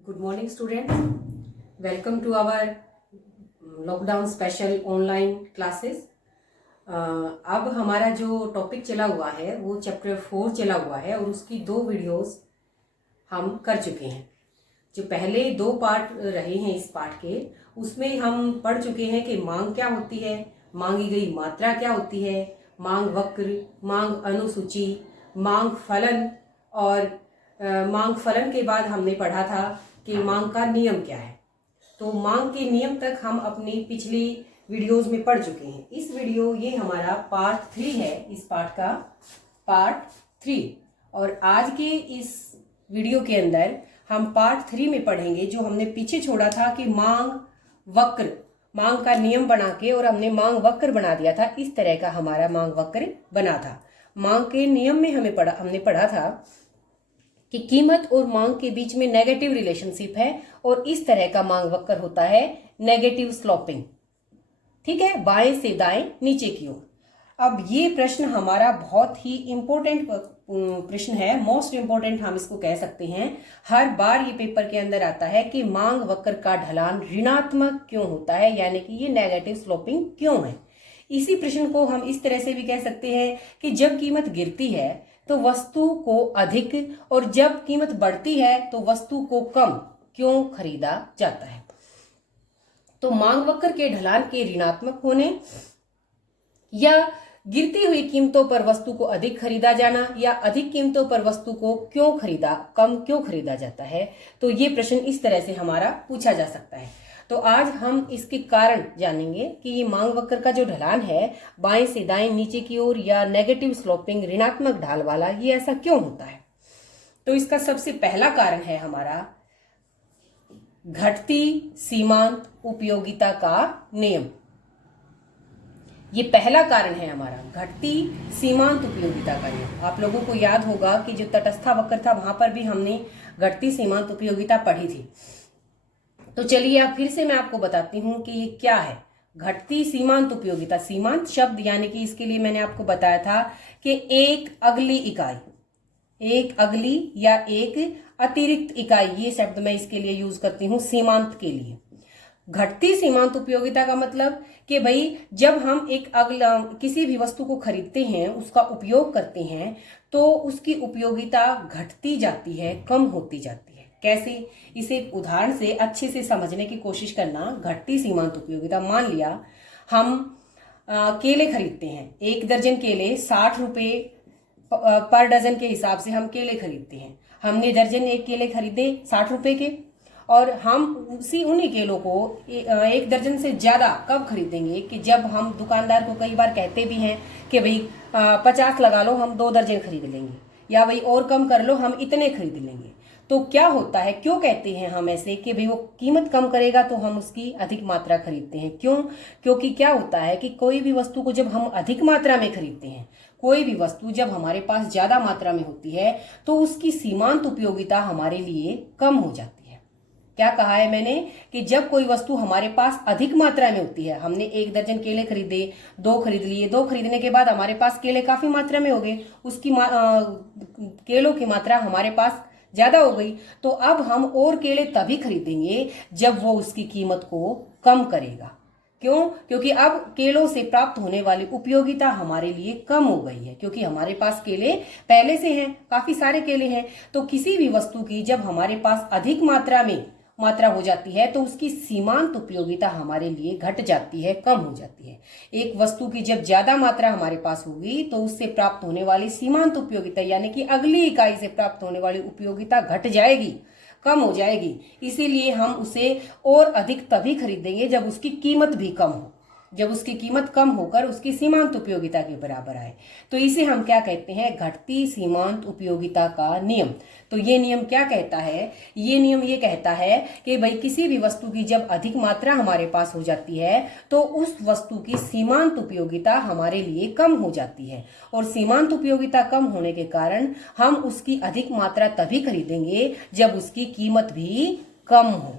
Good morning, students. Welcome to our lockdown special online classes. अब हमारा जो topic चला हुआ है वो चैप्टर 4 चला हुआ है और उसकी 2 वीडियोस हम कर चुके हैं। जो पहले 2 पार्ट रहे हैं इस पार्ट के, उसमें हम पढ़ चुके हैं कि मांग क्या होती है, मांगी गई मात्रा क्या होती है, मांग वक्र, मांग अनुसूची, मांग फलन और मांग फलन के बाद हमने पढ़ा था कि मांग का नियम क्या है। तो मांग के नियम तक हम अपनी पिछली वीडियोस में पढ़ चुके हैं। इस वीडियो ये हमारा पार्ट 3 है, इस पार्ट का पार्ट 3। और आज के इस वीडियो के अंदर हम पार्ट 3 में पढ़ेंगे जो हमने पीछे छोड़ा था कि मांग वक्र, मांग का नियम बना के और हमने मांग वक्र बना दिया था। इस तरह का हमारा मांग वक्र बना था। मांग के नियम में हमने पढ़ा था कि कीमत और मांग के बीच में नेगेटिव रिलेशनशिप है और इस तरह का मांग वक्र होता है नेगेटिव स्लोपिंग। ठीक है, बाएं से दाएं, नीचे की ओर। अब ये प्रश्न हमारा बहुत ही इंपॉर्टेंट प्रश्न है, मोस्ट इंपॉर्टेंट हम इसको कह सकते हैं। हर बार ये पेपर के अंदर आता है कि मांग वक्र का ढलान ऋणात्मक क्यों होता है, यानी कि ये नेगेटिव स्लोपिंग क्यों है। इसी प्रश्न को हम इस तरह से भी कह सकते हैं कि जब कीमत गिरती है तो वस्तु को अधिक और जब कीमत बढ़ती है तो वस्तु को कम क्यों खरीदा जाता है। तो मांग वक्र के ढलान के ऋणात्मक होने या गिरती हुई कीमतों पर वस्तु को अधिक खरीदा जाना या अधिक कीमतों पर वस्तु को कम क्यों खरीदा जाता है, तो ये प्रश्न इस तरह से हमारा पूछा जा सकता है। तो आज हम इसके कारण जानेंगे कि ये मांग वक्र का जो ढलान है बाएं से दाएं, नीचे की ओर या नेगेटिव स्लोपिंग, ऋणात्मक ढाल वाला, ये ऐसा क्यों होता है। तो इसका सबसे पहला कारण है हमारा घटती सीमांत उपयोगिता का नियम। ये पहला कारण है हमारा घटती सीमांत उपयोगिता का नियम। आप लोगों को याद होगा कि जो तटस्था वक्र था वहां पर भी हमने घटती सीमांत उपयोगिता पढ़ी थी। तो चलिए अब फिर से मैं आपको बताती हूं कि ये क्या है घटती सीमांत उपयोगिता। सीमांत शब्द यानी कि इसके लिए मैंने आपको बताया था कि एक अगली इकाई, एक अगली या एक अतिरिक्त इकाई, ये शब्द मैं इसके लिए यूज करती हूं सीमांत के लिए। घटती सीमांत उपयोगिता का मतलब कि भाई जब हम एक अगला किसी भी वस्तु को खरीदते हैं, उसका उपयोग करते हैं, तो उसकी उपयोगिता घटती जाती है, कम होती जाती है। कैसे, इसे एक उदाहरण से अच्छे से समझने की कोशिश करना। घटती सीमांत उपयोगिता, मान लिया हम केले खरीदते हैं, 1 दर्जन केले 60 रुपये पर डजन के हिसाब से हम केले खरीदते हैं। हमने दर्जन 1 केले खरीदे 60 रुपये के, और हम उन्हीं केलों को 1 दर्जन से ज्यादा कब खरीदेंगे कि जब हम दुकानदार को कई बार कहते भी हैं कि भाई 50 लगा लो, हम 2 दर्जन खरीद लेंगे, या भाई और कम कर लो, हम इतने खरीद लेंगे। तो क्या होता है, क्यों कहते हैं हम ऐसे कि भाई वो कीमत कम करेगा तो हम उसकी अधिक मात्रा खरीदते हैं। क्यों? क्योंकि क्या होता है कि कोई भी वस्तु को जब हम अधिक मात्रा में खरीदते हैं, कोई भी वस्तु जब हमारे पास ज्यादा मात्रा में होती है तो उसकी सीमांत उपयोगिता हमारे लिए कम हो जाती है। क्या कहा है मैंने कि जब कोई वस्तु हमारे पास अधिक मात्रा में होती है, हमने 1 दर्जन केले खरीदे, 2 खरीद लिए, 2 खरीदने के बाद हमारे पास केले काफी मात्रा में हो गए, उसकी केलों की मात्रा हमारे पास ज्यादा हो गई, तो अब हम और केले तभी खरीदेंगे जब वो उसकी कीमत को कम करेगा। क्यों? क्योंकि अब केलों से प्राप्त होने वाली उपयोगिता हमारे लिए कम हो गई है, क्योंकि हमारे पास केले पहले से हैं, काफी सारे केले हैं। तो किसी भी वस्तु की जब हमारे पास अधिक मात्रा हो जाती है तो उसकी सीमांत उपयोगिता हमारे लिए घट जाती है, कम हो जाती है। एक वस्तु की जब ज्यादा मात्रा हमारे पास होगी तो उससे प्राप्त होने वाली सीमांत उपयोगिता यानी कि अगली इकाई से प्राप्त होने वाली उपयोगिता घट जाएगी, कम हो जाएगी। इसीलिए हम उसे और अधिक तभी खरीदेंगे जब उसकी कीमत भी कम हो, जब उसकी कीमत कम होकर उसकी सीमांत उपयोगिता के बराबर आए। तो इसे हम क्या कहते हैं, घटती सीमांत उपयोगिता का नियम। तो ये नियम क्या कहता है, ये नियम ये कहता है कि भाई किसी भी वस्तु की जब अधिक मात्रा हमारे पास हो जाती है तो उस वस्तु की सीमांत उपयोगिता हमारे लिए कम हो जाती है, और सीमांत उपयोगिता कम होने के कारण हम उसकी अधिक मात्रा तभी खरीदेंगे जब उसकी कीमत भी कम हो।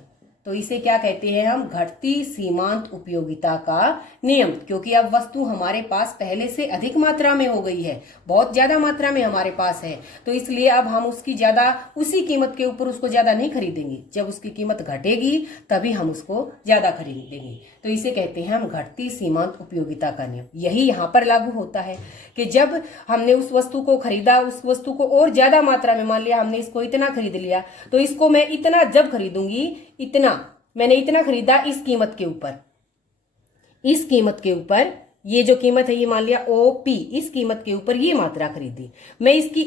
तो इसे क्या कहते हैं हम, घटती सीमांत उपयोगिता का नियम। क्योंकि अब वस्तु हमारे पास पहले से अधिक मात्रा में हो गई है, बहुत ज्यादा मात्रा में हमारे पास है, तो इसलिए अब हम उसकी ज्यादा, उसी कीमत के ऊपर उसको ज्यादा नहीं खरीदेंगे। जब उसकी कीमत घटेगी तभी हम उसको ज्यादा खरीदेंगे। तो इसे कहते हैं हम घटती सीमांत उपयोगिता का नियम। यही यहाँ पर लागू होता है कि जब हमने उस वस्तु को खरीदा, उस वस्तु को और ज्यादा मात्रा में, मान लिया हमने इसको इतना खरीद लिया, तो इसको मैं इतना जब खरीदूंगी, इतना मैंने इतना खरीदा इस कीमत के ऊपर, इस कीमत के ऊपर, ये जो कीमत है ये मान लिया OP, इस कीमत के ऊपर ये मात्रा खरीदी, मैं इसकी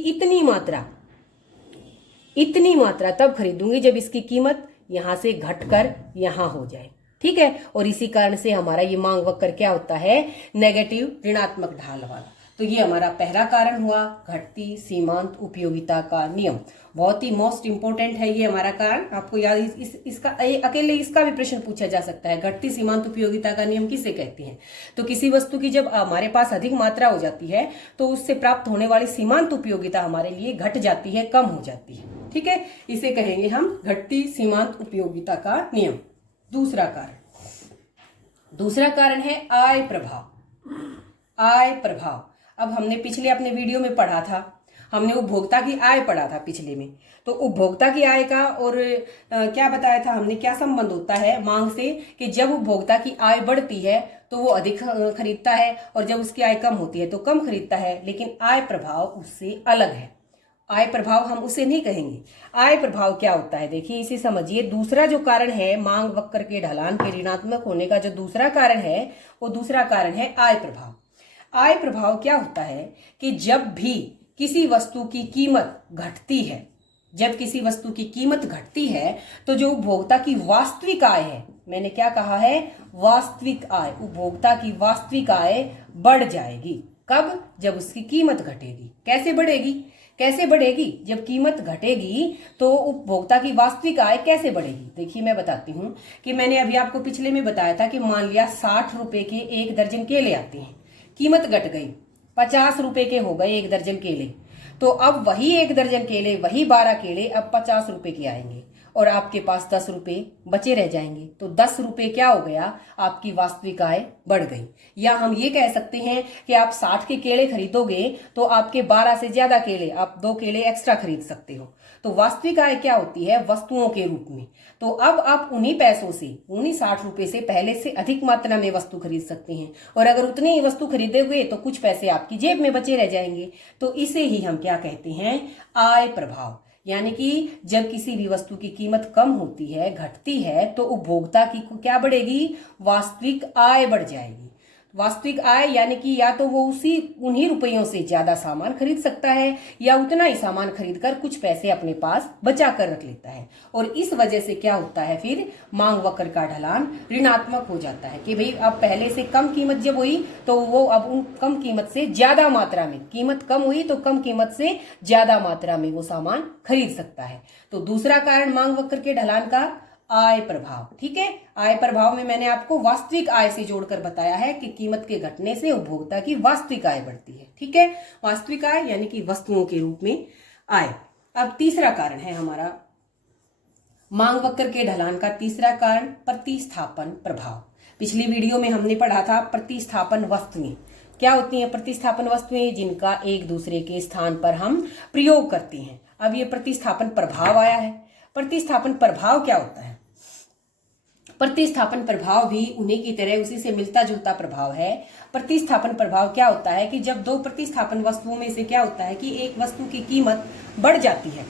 इतनी मात्रा तब खरीदूंगी जब इसकी कीमत यहां से घटकर यहां हो जाए। ठीक है, और इसी कारण से हमारा ये मांग वक्र क्या होता है, नेगेटिव, ऋणात्मक ढाल वाला। तो ये हमारा पहला कारण हुआ, घटती सीमांत उपयोगिता का नियम। बहुत ही मोस्ट इंपोर्टेंट है ये हमारा कारण, आपको याद, इसका अकेले इसका भी प्रश्न पूछा जा सकता है। घटती सीमांत उपयोगिता का नियम किसे कहते हैं? तो किसी वस्तु की जब हमारे पास अधिक मात्रा हो जाती है तो उससे प्राप्त होने वाली सीमांत उपयोगिता हमारे लिए घट जाती है, कम हो जाती है। ठीक है, इसे कहेंगे हम घटती सीमांत उपयोगिता का नियम। दूसरा कारण है आय प्रभाव। अब हमने पिछले अपने वीडियो में पढ़ा था, हमने उपभोक्ता की आय पढ़ा था पिछले में। तो उपभोक्ता की आय का और क्या बताया था हमने, क्या संबंध होता है मांग से, कि जब उपभोक्ता की आय बढ़ती है तो वो अधिक खरीदता है, और जब उसकी आय कम होती है तो कम खरीदता है। लेकिन आय प्रभाव उससे अलग है। आय प्रभाव हम उसे नहीं कहेंगे। आय प्रभाव क्या होता है, देखिए इसे समझिए। दूसरा जो कारण है मांग वक्र के ढलान के ऋणात्मक होने का, जो दूसरा कारण है, वो दूसरा कारण है आय प्रभाव। आय प्रभाव क्या होता है कि जब भी किसी वस्तु की कीमत घटती है, जब किसी वस्तु की कीमत घटती है तो जो उपभोक्ता की वास्तविक आय है, मैंने क्या कहा है, वास्तविक आय, उपभोक्ता की वास्तविक आय बढ़ जाएगी। कब? जब उसकी कीमत घटेगी। कैसे बढ़ेगी? जब कीमत घटेगी तो उपभोक्ता की वास्तविक आय कैसे बढ़ेगी? देखिए मैं बताती हूं कि मैंने अभी आपको पिछले में बताया था कि मान लिया 60 रुपए के 1 दर्जन केले आते हैं, कीमत घट गई, 50 रुपए के हो गए 1 दर्जन केले। तो अब वही 1 दर्जन केले, वही 12 केले अब 50 रुपए के आएंगे, और आपके पास 10 रुपए बचे रह जाएंगे। तो 10 रुपए क्या हो गया, आपकी वास्तविक आय बढ़ गई। या हम ये कह सकते हैं कि आप 60 के केले खरीदोगे तो आपके 12 से ज्यादा केले, आप 2 केले एक्स्ट्रा खरीद सकते हो। तो वास्तविक आय क्या होती है, वस्तुओं के रूप में। तो अब आप उन्हीं पैसों से, उन्हीं 60 रुपए से पहले से अधिक मात्रा में वस्तु खरीद सकते हैं, और अगर उतनी ही वस्तु खरीदोगे तो कुछ पैसे आपकी जेब में बचे रह जाएंगे। तो इसे ही हम क्या कहते हैं, आय प्रभाव। यानी कि जब किसी भी वस्तु की कीमत कम होती है, घटती है, तो उपभोक्ता की क्या बढ़ेगी, वास्तविक आय बढ़ जाएगी। वास्तविक आय यानी कि या तो वो उन्हीं रुपयों से ज्यादा सामान खरीद सकता है, या उतना ही सामान खरीदकर कुछ पैसे अपने पास बचा कर रख लेता है। और इस वजह से क्या होता है, फिर मांग वक्र का ढलान ऋणात्मक हो जाता है कि भाई अब पहले से कम कीमत जब हुई तो वो अब उन कम कीमत से ज्यादा मात्रा में, कीमत कम हुई तो कम कीमत से ज्यादा मात्रा में वो सामान खरीद सकता है। तो दूसरा कारण मांग वक्र के ढलान का आय प्रभाव। ठीक है, आय प्रभाव में मैंने आपको वास्तविक आय से जोड़कर बताया है कि कीमत के घटने से उपभोक्ता की वास्तविक आय बढ़ती है। ठीक है, वास्तविक आय यानी कि वस्तुओं के रूप में आय। अब तीसरा कारण है हमारा मांग वक्र के ढलान का तीसरा कारण, प्रतिस्थापन प्रभाव। पिछली वीडियो में हमने पढ़ा था प्रतिस्थापन वस्तुएं क्या होती हैं। प्रतिस्थापन वस्तुएं जिनका एक दूसरे के स्थान पर हम प्रयोग करते हैं। अब ये प्रतिस्थापन प्रभाव आया है। प्रतिस्थापन प्रभाव क्या होता है, प्रतिस्थापन प्रभाव भी उन्हीं की तरह उसी से मिलता जुलता प्रभाव है। प्रतिस्थापन प्रभाव क्या होता है कि जब दो प्रतिस्थापन वस्तुओं में से क्या होता है कि एक वस्तु की कीमत बढ़ जाती है,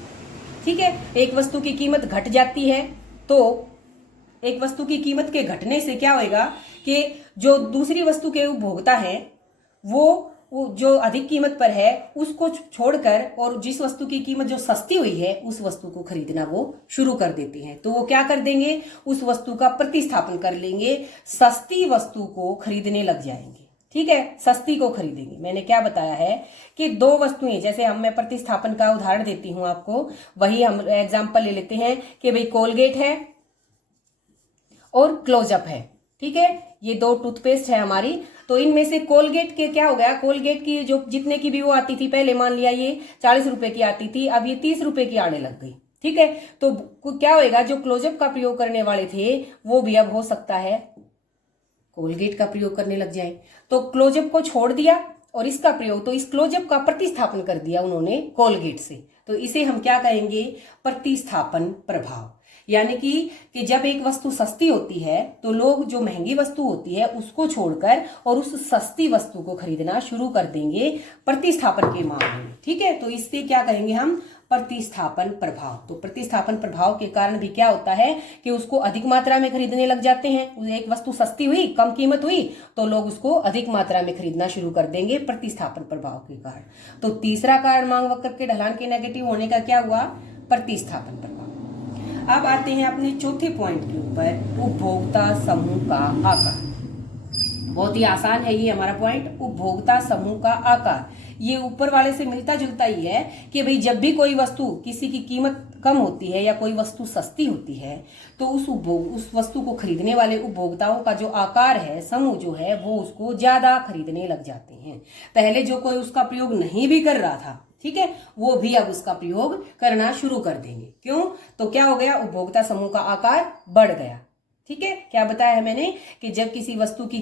ठीक है, एक वस्तु की कीमत घट जाती है, तो एक वस्तु की कीमत के घटने से क्या होएगा कि जो दूसरी वस्तु के उपभोक्ता हैं वो जो अधिक कीमत पर है उसको छोड़कर और जिस वस्तु की कीमत जो सस्ती हुई है उस वस्तु को खरीदना वो शुरू कर देते हैं। तो वो क्या कर देंगे, उस वस्तु का प्रतिस्थापन कर लेंगे, सस्ती वस्तु को खरीदने लग जाएंगे। ठीक है, सस्ती को खरीदेंगे। मैंने क्या बताया है कि दो वस्तुएं, जैसे मैं प्रतिस्थापन का उदाहरण देती हूं आपको, वही हम एग्जाम्पल ले लेते हैं कि भाई कोलगेट है और क्लोजअप है। ठीक है, ये दो टूथपेस्ट है हमारी। तो इनमें से कोलगेट के क्या हो गया, कोलगेट की जो जितने की भी वो आती थी, पहले मान लिया ये 40 रुपए की आती थी, अब ये 30 रुपए की आने लग गई। ठीक है, तो क्या होएगा, जो क्लोजअप का प्रयोग करने वाले थे वो भी अब हो सकता है कोलगेट का प्रयोग करने लग जाए। तो क्लोजअप को छोड़ दिया और इसका प्रयोग, तो इस क्लोजअप का प्रतिस्थापन कर दिया उन्होंने कोलगेट से। तो इसे हम क्या कहेंगे, प्रतिस्थापन प्रभाव। यानी कि जब एक वस्तु सस्ती होती है तो लोग जो महंगी वस्तु होती है उसको छोड़कर और उस सस्ती वस्तु को खरीदना शुरू कर देंगे प्रतिस्थापन के मामले में। ठीक है, तो इससे क्या कहेंगे हम, प्रतिस्थापन प्रभाव। तो प्रतिस्थापन प्रभाव के कारण भी क्या होता है कि उसको अधिक मात्रा में खरीदने लग जाते हैं। एक वस्तु सस्ती हुई, कम कीमत हुई, तो लोग उसको अधिक मात्रा में खरीदना शुरू कर देंगे प्रतिस्थापन प्रभाव के कारण। तो तीसरा कारण मांग वक्र के ढलान के नेगेटिव होने का क्या हुआ, प्रतिस्थापन प्रभाव। अब आते हैं अपने चौथे पॉइंट के ऊपर, उपभोक्ता समूह का आकार। बहुत ही आसान है ये हमारा पॉइंट, उपभोक्ता समूह का आकार। ये ऊपर वाले से मिलता जुलता ही है कि भाई जब भी कोई वस्तु किसी की कीमत कम होती है या कोई वस्तु सस्ती होती है तो उस वस्तु को खरीदने वाले उपभोक्ताओं का जो आकार है, समूह जो है, वो उसको ज्यादा खरीदने लग जाते हैं। पहले जो कोई उसका प्रयोग नहीं भी कर रहा था, ठीक है, वो भी अब उसका प्रयोग करना शुरू कर देंगे। क्यों, तो क्या हो गया, उपभोक्ता समूह का आकार बढ़ गया। ठीक है, क्या बताया है मैंने कि जब किसी वस्तु की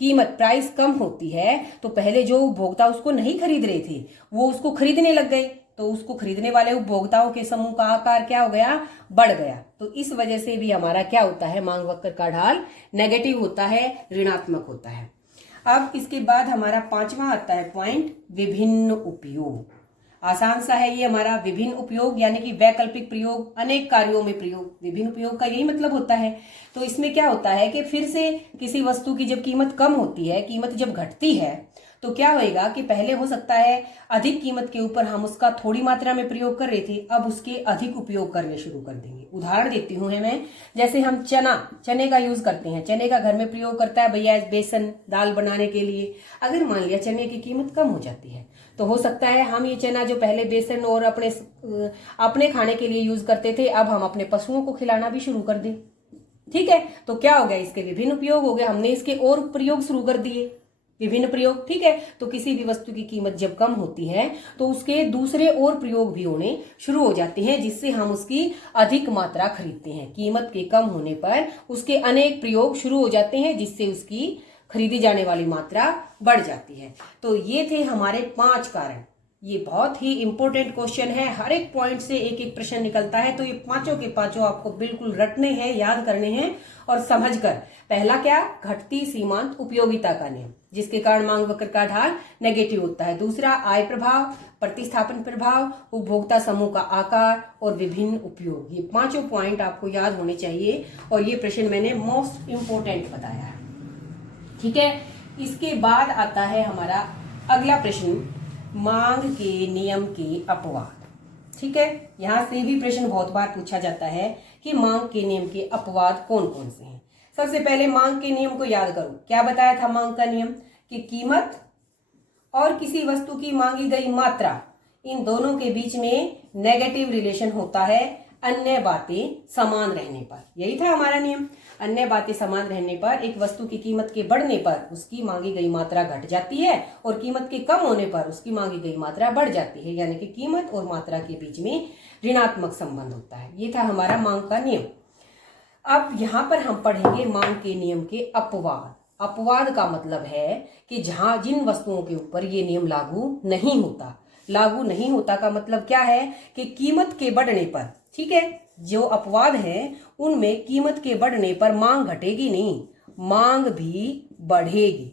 कीमत प्राइस कम होती है तो पहले जो उपभोक्ता उसको नहीं खरीद रहे थे वो उसको खरीदने लग गए, तो उसको खरीदने वाले उपभोक्ताओं के समूह का आकार क्या हो गया, बढ़ गया। तो इस वजह से भी हमारा क्या होता है, मांग वक्र का ढाल नेगेटिव होता है, ऋणात्मक होता है। अब इसके बाद हमारा पांचवा आता है पॉइंट, विभिन्न उपयोग। आसान सा है ये हमारा, विभिन्न उपयोग यानी कि वैकल्पिक प्रयोग, अनेक कार्यों में प्रयोग। विभिन्न उपयोग का यही मतलब होता है। तो इसमें क्या होता है कि फिर से किसी वस्तु की जब कीमत कम होती है, कीमत जब घटती है, तो क्या होएगा कि पहले हो सकता है अधिक कीमत के ऊपर हम उसका थोड़ी मात्रा में प्रयोग कर रहे थे, अब उसके अधिक उपयोग करने शुरू कर देंगे। उदाहरण देती हूँ मैं, जैसे हम चने का यूज करते हैं, चने का घर में प्रयोग करता है भैया बेसन दाल बनाने के लिए। अगर मान लिया चने की कीमत कम हो जाती है तो हो सकता है हम ये चना जो पहले बेसन और अपने खाने के लिए यूज करते थे, अब हम अपने पशुओं को खिलाना भी शुरू कर दें। ठीक है, तो क्या हो गया, इसके विभिन्न उपयोग हो गए, हमने इसके और प्रयोग शुरू कर दिए, विभिन्न प्रयोग। ठीक है, तो किसी भी वस्तु की कीमत जब कम होती है तो उसके दूसरे और प्रयोग भी होने शुरू हो जाते हैं, जिससे हम उसकी अधिक मात्रा खरीदते हैं। कीमत के कम होने पर उसके अनेक प्रयोग शुरू हो जाते हैं, जिससे उसकी खरीदी जाने वाली मात्रा बढ़ जाती है। तो ये थे हमारे 5 कारण। ये बहुत ही इंपॉर्टेंट क्वेश्चन है, हर एक पॉइंट से एक एक प्रश्न निकलता है। तो ये पांचों के पांचों आपको बिल्कुल रटने हैं, याद करने हैं और समझकर। पहला क्या, घटती सीमांत उपयोगिता का नियम, जिसके कारण मांग वक्र का ढाल नेगेटिव होता है। दूसरा, आय प्रभाव, प्रतिस्थापन प्रभाव, उपभोक्ता समूह का आकार और विभिन्न उपयोग। ये पांचों पॉइंट आपको याद होने चाहिए और ये प्रश्न मैंने मोस्ट इंपोर्टेंट बताया है। ठीक है, इसके बाद आता है हमारा अगला प्रश्न, मांग के नियम के अपवाद। ठीक है, यहां से भी प्रश्न बहुत बार पूछा जाता है कि मांग के नियम के अपवाद कौन कौन से हैं। सबसे पहले मांग के नियम को याद करो। क्या बताया था मांग का नियम, कि कीमत और किसी वस्तु की मांगी गई मात्रा, इन दोनों के बीच में नेगेटिव रिलेशन होता है अन्य बातें समान रहने पर। यही था हमारा नियम, अन्य बातें समान रहने पर एक वस्तु की कीमत के बढ़ने पर उसकी मांगी गई मात्रा घट जाती है और कीमत के कम होने पर उसकी मांगी गई मात्रा बढ़ जाती है, यानी कि कीमत और मात्रा के बीच में ऋणात्मक संबंध होता है। ये था हमारा मांग का नियम। अब यहाँ पर हम पढ़ेंगे मांग के नियम के अपवाद। अपवाद का मतलब है कि जहां जिन वस्तुओं के ऊपर ये नियम लागू नहीं होता। लागू नहीं होता का मतलब क्या है कि कीमत के बढ़ने पर, ठीक है, जो अपवाद है उनमें कीमत के बढ़ने पर मांग घटेगी नहीं, मांग भी बढ़ेगी।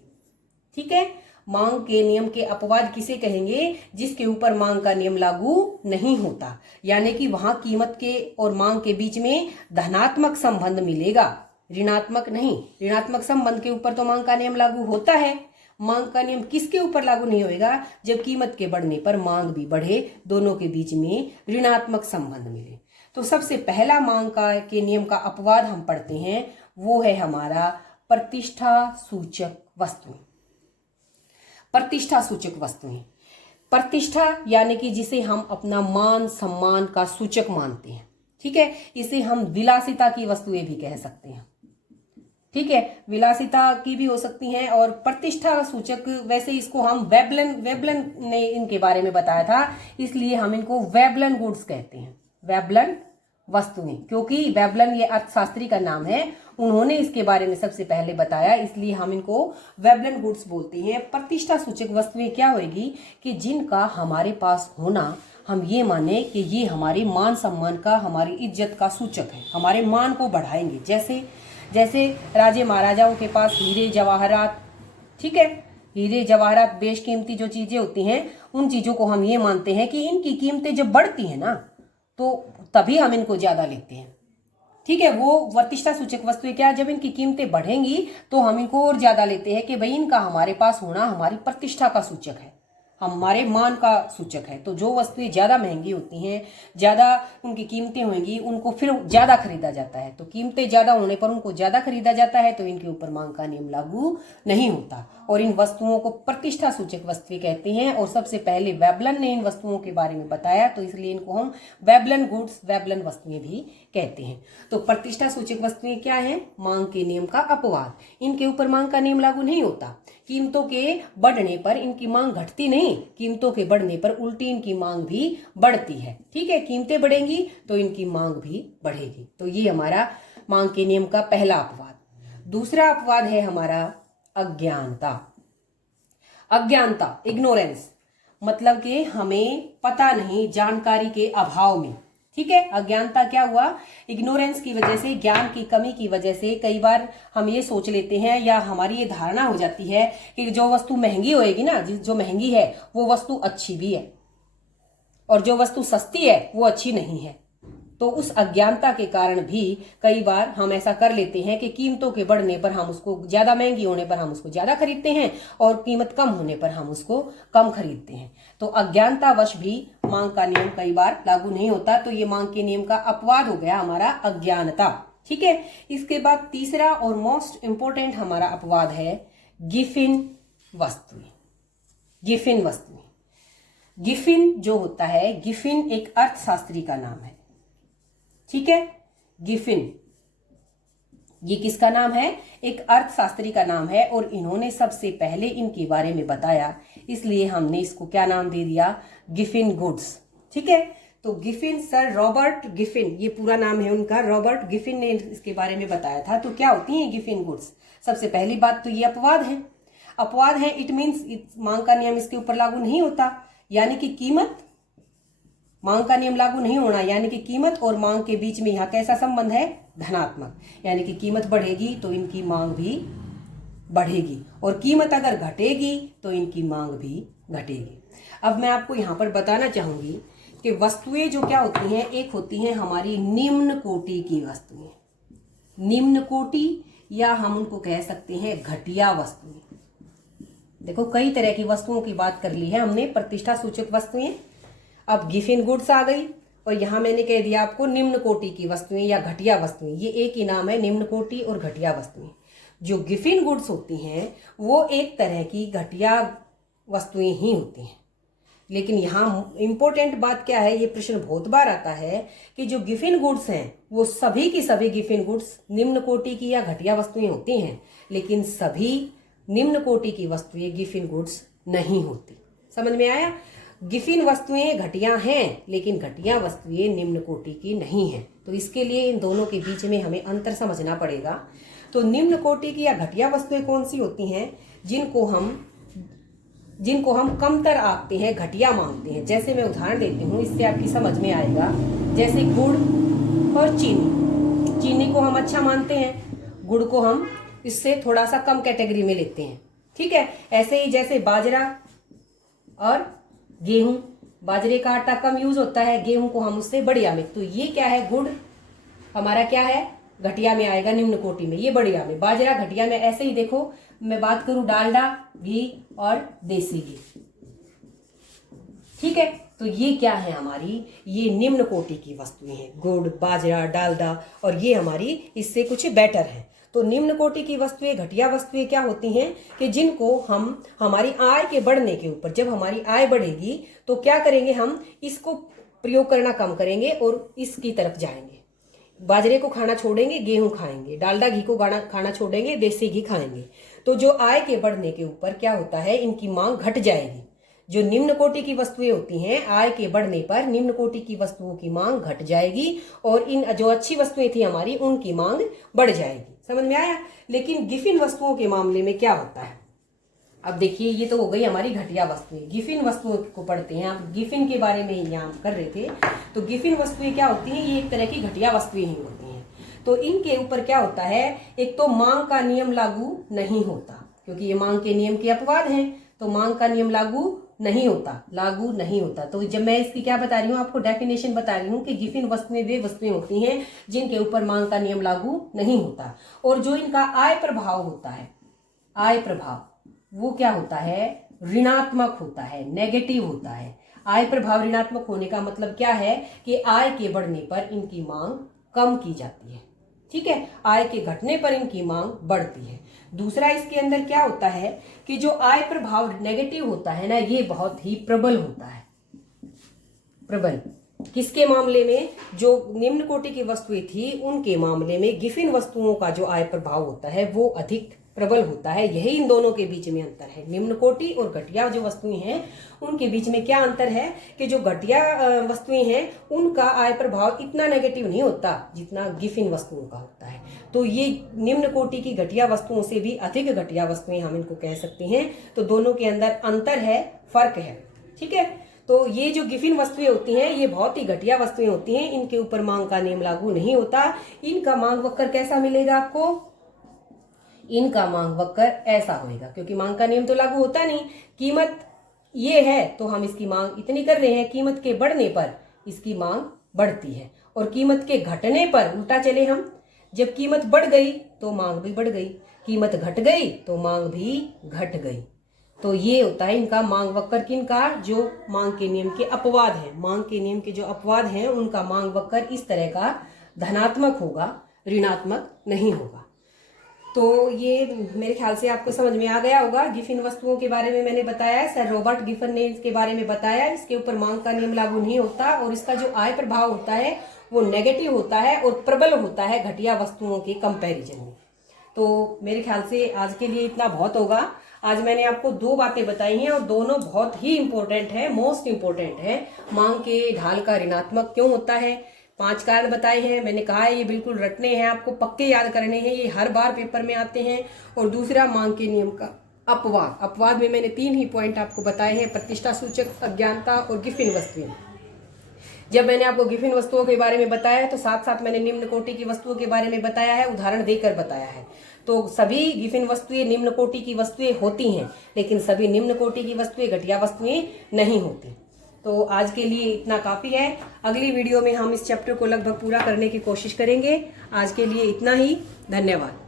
ठीक है, मांग के नियम के अपवाद किसे कहेंगे, जिसके ऊपर मांग का नियम लागू नहीं होता, यानी कि वहां कीमत के और मांग के बीच में धनात्मक संबंध मिलेगा, ऋणात्मक नहीं। ऋणात्मक संबंध के ऊपर तो मांग का नियम लागू होता है। मांग का नियम किसके ऊपर लागू नहीं होगा, जब कीमत के बढ़ने पर मांग भी बढ़े, दोनों के बीच में ऋणात्मक संबंध मिले। तो सबसे पहला मांग का के नियम का अपवाद हम पढ़ते हैं, वो है हमारा प्रतिष्ठा सूचक वस्तुएं। प्रतिष्ठा सूचक वस्तुएं, प्रतिष्ठा यानी कि जिसे हम अपना मान सम्मान का सूचक मानते हैं। ठीक है, इसे हम विलासिता की वस्तुएं भी कह सकते हैं। ठीक है, विलासिता की भी हो सकती हैं। और प्रतिष्ठा सूचक, वैसे इसको हम वेबलन ने इनके बारे में बताया था, इसलिए हम इनको वेबलन गुड्स कहते हैं। वेबलन वस्तुएं, क्योंकि वेबलन ये अर्थशास्त्री का नाम है, उन्होंने इसके बारे में सबसे पहले बताया, इसलिए हम इनको वेबलन गुड्स बोलते हैं। प्रतिष्ठा सूचक वस्तुएं क्या होगी कि जिनका हमारे पास होना हम ये माने कि ये हमारे मान सम्मान का, हमारी इज्जत का सूचक है, हमारे मान को बढ़ाएंगे। जैसे जैसे राजे महाराजाओं के पास हीरे जवाहरात, ठीक है, हीरे जवाहरात बेशकीमती जो चीजें होती हैं, उन चीजों को हम ये मानते हैं कि इनकी कीमतें जब बढ़ती हैं ना तो तभी हम इनको ज्यादा लेते हैं, ठीक है। वो प्रतिष्ठा सूचक वस्तुएं क्या, जब इनकी कीमतें बढ़ेंगी तो हम इनको और ज्यादा लेते हैं कि भाई इनका हमारे पास होना हमारी प्रतिष्ठा का सूचक है, हमारे मान का सूचक है। तो जो वस्तुएं ज्यादा महंगी होती हैं, ज्यादा उनकी कीमतें होंगी, उनको फिर ज्यादा खरीदा जाता है। तो कीमतें ज्यादा होने पर उनको ज्यादा खरीदा जाता है, तो इनके ऊपर मांग का नियम लागू नहीं होता, और इन वस्तुओं को प्रतिष्ठा सूचक वस्तुएं कहते हैं। और सबसे पहले वेबलन ने इन वस्तुओं के बारे में बताया, तो इसलिए इनको हम वेबलन गुड्स, वेबलन वस्तुएं भी कहते हैं। तो प्रतिष्ठा सूचक वस्तुएं क्या है, मांग के नियम का अपवाद, इनके ऊपर मांग का नियम लागू नहीं होता। कीमतों के बढ़ने पर इनकी मांग घटती नहीं, कीमतों के बढ़ने पर उल्टी इनकी मांग भी बढ़ती है, ठीक है। कीमतें बढ़ेंगी तो इनकी मांग भी बढ़ेगी। तो ये हमारा मांग के नियम का पहला अपवाद। दूसरा अपवाद है हमारा अज्ञानता। अज्ञानता, इग्नोरेंस, मतलब कि हमें पता नहीं, जानकारी के अभाव में, ठीक है। अज्ञानता क्या हुआ, इग्नोरेंस की वजह से, ज्ञान की कमी की वजह से कई बार हम ये सोच लेते हैं या हमारी ये धारणा हो जाती है कि जो वस्तु महंगी होएगी ना, जो महंगी है वो वस्तु अच्छी भी है, और जो वस्तु सस्ती है वो अच्छी नहीं है। तो उस अज्ञानता के कारण भी कई बार हम ऐसा कर लेते हैं कि कीमतों के बढ़ने पर हम उसको, ज्यादा महंगी होने पर हम उसको ज्यादा खरीदते हैं, और कीमत कम होने पर हम उसको कम खरीदते हैं। तो अज्ञानतावश भी मांग का नियम कई बार लागू नहीं होता। तो ये मांग के नियम का अपवाद हो गया हमारा अज्ञानता, ठीक है। इसके बाद तीसरा और मोस्ट इंपोर्टेंट हमारा अपवाद है गिफिन वस्तुएं। गिफिन वस्तुएं, गिफिन जो होता है, गिफिन एक अर्थशास्त्री का नाम है, ठीक है। गिफिन ये किसका नाम है, एक अर्थशास्त्री का नाम है, और इन्होंने सबसे पहले इनके बारे में बताया, इसलिए हमने इसको क्या नाम दे दिया, गिफिन गुड्स, ठीक है। तो गिफिन, सर रॉबर्ट गिफिन, ये पूरा नाम है उनका, रॉबर्ट गिफिन ने इसके बारे में बताया था। तो क्या होती है गिफिन गुड्स, सबसे पहली बात तो ये अपवाद है। अपवाद है, इट मीन्स मांग का नियम इसके ऊपर लागू नहीं होता, यानी कि कीमत, मांग का नियम लागू नहीं होना, यानी कि कीमत और मांग के बीच में यहाँ कैसा संबंध है, धनात्मक, यानी कि कीमत बढ़ेगी तो इनकी मांग भी बढ़ेगी, और कीमत अगर घटेगी तो इनकी मांग भी घटेगी। अब मैं आपको यहाँ पर बताना चाहूंगी कि वस्तुएं जो क्या होती हैं, एक होती हैं हमारी निम्न कोटि की वस्तुएं, निम्न कोटि, या हम उनको कह सकते हैं घटिया वस्तुएं। देखो कई तरह की वस्तुओं की बात कर ली है हमने, प्रतिष्ठा सूचक वस्तुएं, अब गिफिन गुड्स आ गई, और यहां मैंने कह दिया आपको निम्न कोटि की वस्तुएं या घटिया वस्तुएं। ये एक ही नाम है, निम्न कोटि और घटिया वस्तुएं। जो गिफिन गुड्स होती हैं वो एक तरह की घटिया वस्तुएं ही होती हैं। लेकिन यहाँ इंपॉर्टेंट बात क्या है, ये प्रश्न बहुत बार आता है कि जो गिफिन गुड्स हैं वो सभी की सभी गिफिन गुड्स निम्न कोटि की या घटिया वस्तुएं होती हैं, लेकिन सभी निम्न कोटि की वस्तुएं गिफिन गुड्स नहीं होती। समझ में आया, गिफिन वस्तुएं घटिया हैं, लेकिन घटिया वस्तुएं निम्न कोटि की नहीं हैं। तो इसके लिए इन दोनों के बीच में हमें अंतर समझना पड़ेगा। तो निम्न कोटि की या घटिया वस्तुएं कौन सी होती हैं, जिनको हम कमतर आंकते हैं, घटिया मानते हैं। जैसे मैं उदाहरण देती हूँ, इससे आपकी समझ में आएगा। जैसे गुड़ और चीनी, चीनी को हम अच्छा मानते हैं, गुड़ को हम इससे थोड़ा सा कम कैटेगरी में लेते हैं, ठीक है। ऐसे ही जैसे बाजरा और गेहूं, बाजरे का आटा कम यूज होता है, गेहूं को हम उससे बढ़िया में, तो ये क्या है, गुड़ हमारा क्या है, घटिया में आएगा, निम्न कोटि में, ये बढ़िया में, बाजरा घटिया में। ऐसे ही देखो मैं बात करूं डालडा, घी और देसी घी, ठीक है। तो ये क्या है हमारी, ये निम्न कोटि की वस्तुएं हैं, गुड़, बाजरा, डालडा, और ये हमारी इससे कुछ बेटर है। तो निम्न कोटि की वस्तुएं, घटिया वस्तुएं क्या होती हैं कि जिनको हम हमारी आय के बढ़ने के ऊपर, जब हमारी आय बढ़ेगी तो क्या करेंगे, हम इसको प्रयोग करना कम करेंगे और इसकी तरफ जाएंगे। बाजरे को खाना छोड़ेंगे, गेहूं खाएंगे, डालडा घी को खाना छोड़ेंगे, देसी घी खाएंगे। तो जो आय के बढ़ने के ऊपर क्या होता है, इनकी मांग घट जाएगी। जो निम्न कोटि की वस्तुएं होती हैं, आय के बढ़ने पर निम्न कोटि की वस्तुओं की मांग घट जाएगी और इन जो अच्छी वस्तुएं थी हमारी उनकी मांग बढ़ जाएगी। समझ में आया? लेकिन गिफिन वस्तुओं के मामले में क्या होता है? अब देखिए, ये तो हो गई हमारी घटिया वस्तुएं। गिफिन वस्तुओं को पढ़ते हैं। आप गिफिन के बारे में यहाँ कर रहे थे, तो गिफिन वस्तुएं क्या होती हैं? ये एक तरह की घटिया वस्तुएं ही होती हैं। तो इनके ऊपर क्या होता है? एक तो मांग का नियम लागू नहीं होता, क्योंकि ये मांग के नियम के अपवाद हैं, तो मांग का नियम लागू नहीं होता। तो जब मैं इसकी क्या बता रही हूँ, आपको डेफिनेशन बता रही हूँ कि गिफिन वस्तुएं वे वस्तुएं होती हैं जिनके ऊपर मांग का नियम लागू नहीं होता। और जो इनका आय प्रभाव होता है, आय प्रभाव वो क्या होता है? ऋणात्मक होता है, नेगेटिव होता है। आय प्रभाव ऋणात्मक होने का मतलब क्या है? कि आय के बढ़ने पर इनकी मांग कम की जाती है। ठीक है, आय के घटने पर इनकी मांग बढ़ती है। दूसरा, इसके अंदर क्या होता है कि जो आय प्रभाव नेगेटिव होता है ना, ये बहुत ही प्रबल होता है। प्रबल किसके मामले में? जो निम्न कोटि की वस्तुएं थी उनके मामले में गिफिन वस्तुओं का जो आय प्रभाव होता है वो अधिक प्रबल होता है। यही इन दोनों के बीच में अंतर है। निम्न कोटि और घटिया जो वस्तुएं हैं उनके बीच में क्या अंतर है कि जो घटिया वस्तुएं हैं उनका आय प्रभाव इतना नेगेटिव नहीं होता जितना गिफिन वस्तुओं का होता है। तो ये निम्न कोटि की घटिया वस्तुओं से भी अधिक घटिया वस्तुएं हम इनको कह सकते हैं। तो दोनों के अंदर अंतर है, फर्क है। ठीक है, तो ये जो गिफिन वस्तुएं होती हैं ये बहुत ही घटिया वस्तुएं होती हैं। इनके ऊपर मांग का नियम लागू नहीं होता। इनका मांग वक्र कैसा मिलेगा आपको? इनका मांग वक्र ऐसा होएगा, क्योंकि मांग का नियम तो लागू होता नहीं। कीमत ये है तो हम इसकी मांग इतनी कर रहे हैं, कीमत के बढ़ने पर इसकी मांग बढ़ती है और कीमत के घटने पर उल्टा चले हम, जब कीमत बढ़ गई तो मांग भी बढ़ गई, कीमत घट गई तो मांग भी घट गई। तो ये होता है इनका मांग वक्र। किनका? जो मांग के नियम के अपवाद हैं, मांग के नियम के जो अपवाद हैं उनका मांग वक्र इस तरह का धनात्मक होगा, ऋणात्मक नहीं होगा। तो ये मेरे ख्याल से आपको समझ में आ गया होगा। गिफिन वस्तुओं के बारे में मैंने बताया, सर रॉबर्ट गिफिन ने इसके बारे में बताया। इसके ऊपर मांग का नियम लागू नहीं होता और इसका जो आय प्रभाव होता है वो नेगेटिव होता है और प्रबल होता है घटिया वस्तुओं के कंपैरिजन में। तो मेरे ख्याल से आज के लिए इतना बहुत होगा। आज मैंने आपको 2 बातें बताई हैं और दोनों बहुत ही इंपॉर्टेंट है, मोस्ट इंपॉर्टेंट है। मांग के ढाल का ऋणात्मक क्यों होता है, 5 कारण बताए हैं। मैंने कहा है ये बिल्कुल रटने हैं, आपको पक्के याद करने हैं, ये हर बार पेपर में आते हैं। और दूसरा, मांग के नियम का अपवाद। अपवाद में मैंने 3 ही पॉइंट आपको बताए हैं, प्रतिष्ठा सूचक, अज्ञानता और गिफिन वस्तुएं। जब मैंने आपको गिफिन वस्तुओं के बारे में बताया तो साथ साथ मैंने निम्न कोटि की वस्तुओं के बारे में बताया है, उदाहरण देकर बताया है। तो सभी गिफिन वस्तुएं निम्न कोटि की वस्तुएं होती हैं, लेकिन सभी निम्न कोटि की वस्तुएं घटिया वस्तुएं नहीं होती। तो आज के लिए इतना काफी है। अगली वीडियो में हम इस चैप्टर को लगभग पूरा करने की कोशिश करेंगे। आज के लिए इतना ही। धन्यवाद।